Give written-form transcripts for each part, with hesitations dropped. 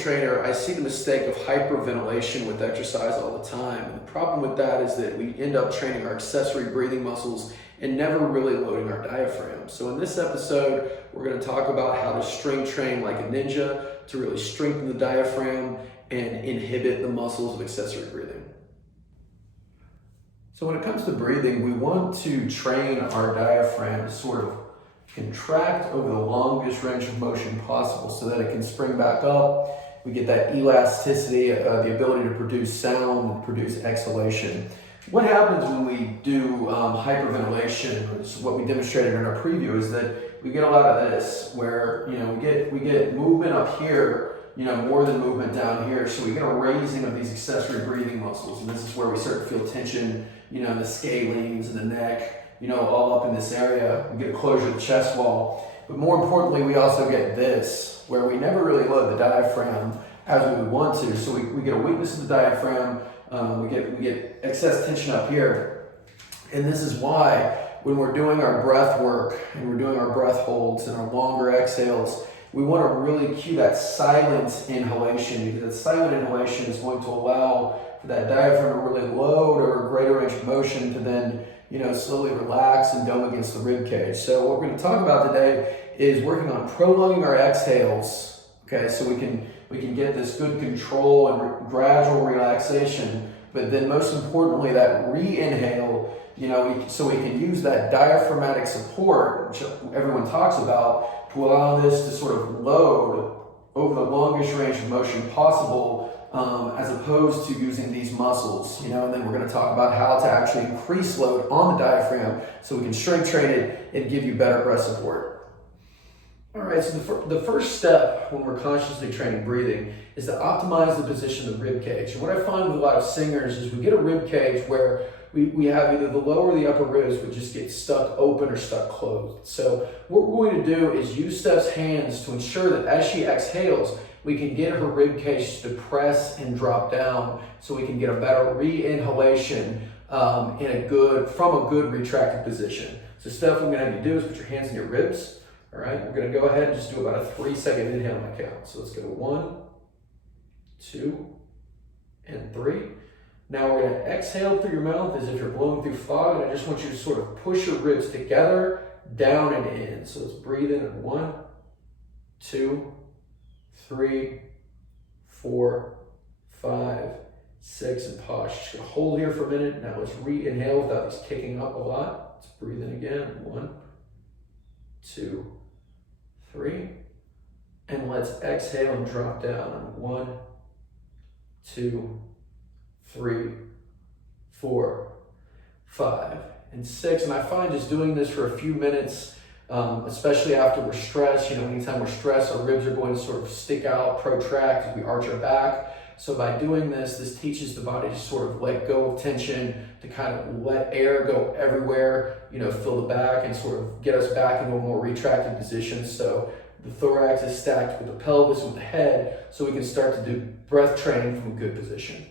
trainer, I see the mistake of hyperventilation with exercise all the time. And the problem with that is that we end up training our accessory breathing muscles and never really loading our diaphragm. So in this episode, we're going to talk about how to strength train like a ninja to really strengthen the diaphragm and inhibit the muscles of accessory breathing. So when it comes to breathing, we want to train our diaphragm to sort of contract over the longest range of motion possible so that it can spring back up. We get that elasticity, the ability to produce sound and produce exhalation. What happens when we do hyperventilation, which is what we demonstrated in our preview, is that we get a lot of this, where we get movement up here, more than movement down here. So we get a raising of these accessory breathing muscles, and this is where we start to feel tension, in the scalenes and the neck, all up in this area. We get a closure of the chest wall. But more importantly, we also get this, where we never really load the diaphragm as we would want to. So we get a weakness of the diaphragm, we get excess tension up here. And this is why when we're doing our breath work and we're doing our breath holds and our longer exhales, we want to really cue that silent inhalation, because that silent inhalation is going to allow for that diaphragm to really load over a greater range of motion to then slowly relax and dome against the rib cage. So what we're going to talk about today is working on prolonging our exhales, okay, so we can get this good control and gradual relaxation, but then most importantly that re-inhale, so we can use that diaphragmatic support, which everyone talks about, to allow this to sort of load over the longest range of motion possible, as opposed to using these muscles, and then we're going to talk about how to actually increase load on the diaphragm so we can strength train it and give you better breath support. All right, so the first step when we're consciously training breathing is to optimize the position of the rib cage. And what I find with a lot of singers is we get a rib cage where we have either the lower or the upper ribs would just get stuck open or stuck closed. So what we're going to do is use Steph's hands to ensure that as she exhales, we can get her rib cage to press and drop down so we can get a better re-inhalation from a good retracted position. So Steph, what I'm going to have you do is put your hands in your ribs. All right, we're going to go ahead and just do about a 3-second inhale on my count. So let's go 1, 2, and 3. Now we're going to exhale through your mouth as if you're blowing through fog, and I just want you to sort of push your ribs together, down and in. So let's breathe in at 1, 2, 3, 4, 5, 6, and pause. Just gonna hold here for a minute. Now let's re-inhale without these kicking up a lot. Let's breathe in again. 1, 2, 3. And let's exhale and drop down. 1, 2, 3, 4, 5, and 6. And I find just doing this for a few minutes, especially after we're stressed, anytime we're stressed, our ribs are going to sort of stick out, protract as we arch our back. So by doing this teaches the body to sort of let go of tension, to kind of let air go everywhere, fill the back and sort of get us back into a more retracted position. So the thorax is stacked with the pelvis, with the head, so we can start to do breath training from a good position.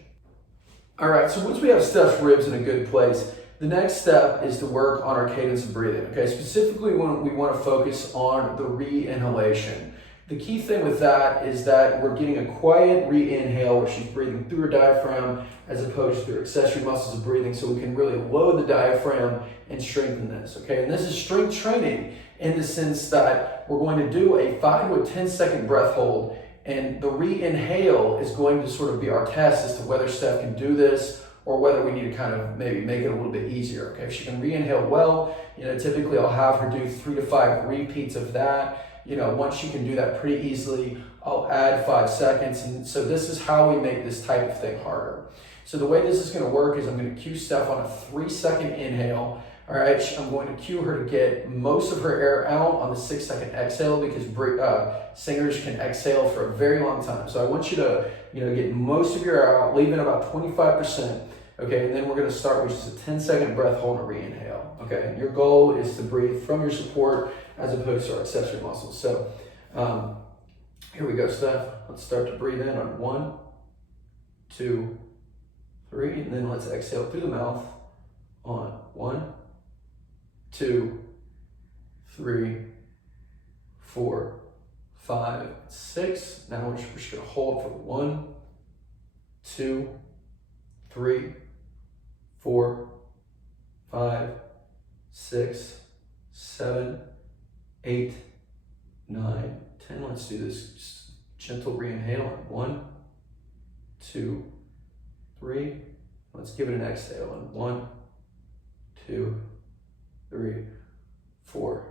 All right, so once we have Steph's ribs in a good place, the next step is to work on our cadence of breathing. Okay, specifically when we want to focus on the re-inhalation. The key thing with that is that we're getting a quiet re-inhale where she's breathing through her diaphragm as opposed to her accessory muscles of breathing, so we can really load the diaphragm and strengthen this. Okay, and this is strength training in the sense that we're going to do a 5 to 10 second breath hold, and the re-inhale is going to sort of be our test as to whether Steph can do this or whether we need to kind of maybe make it a little bit easier. Okay, if she can re-inhale well, typically I'll have her do 3 to 5 repeats of that. Once she can do that pretty easily, I'll add 5 seconds. And so this is how we make this type of thing harder. So the way this is going to work is I'm going to cue Steph on a 3-second inhale. All right, I'm going to cue her to get most of her air out on the 6-second exhale, because singers can exhale for a very long time. So I want you to get most of your air out, leaving about 25%. Okay, and then we're going to start with just a 10-second breath hold and re-inhale. Okay, and your goal is to breathe from your support as opposed to our accessory muscles. So here we go, Steph. Let's start to breathe in on 1, 2, 3, and then let's exhale through the mouth on 1, 2, 3, 4, 5, 6. Now we're just gonna hold for 1, 2, 3, 4, 5, 6, 7, 8, 9, 10. Let's do this. Just gentle re-inhale. 1, 2, 3. Let's give it an exhale. 1, 2, 3, 4,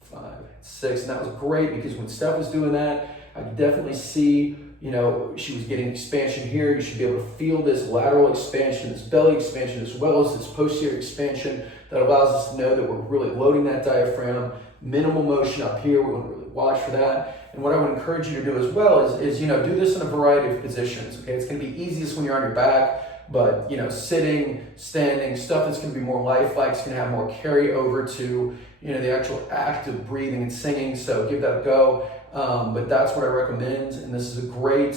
5, 6. And that was great because when Steph was doing that, I could definitely see, you know, she was getting expansion here. You should be able to feel this lateral expansion, this belly expansion, as well as this posterior expansion that allows us to know that we're really loading that diaphragm. Minimal motion up here. We want to really watch for that. And what I would encourage you to do as well is you know, do this in a variety of positions. Okay, it's going to be easiest when you're on your back, but you know, sitting, standing, stuff that's going to be more lifelike. It's going to have more carry over to, you know, the actual act of breathing and singing. So give that a go. But that's what I recommend, and this is a great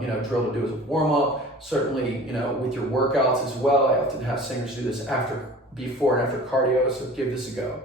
you know, drill to do as a warm up. Certainly, you know, with your workouts as well. I often have singers do this before and after cardio. So give this a go.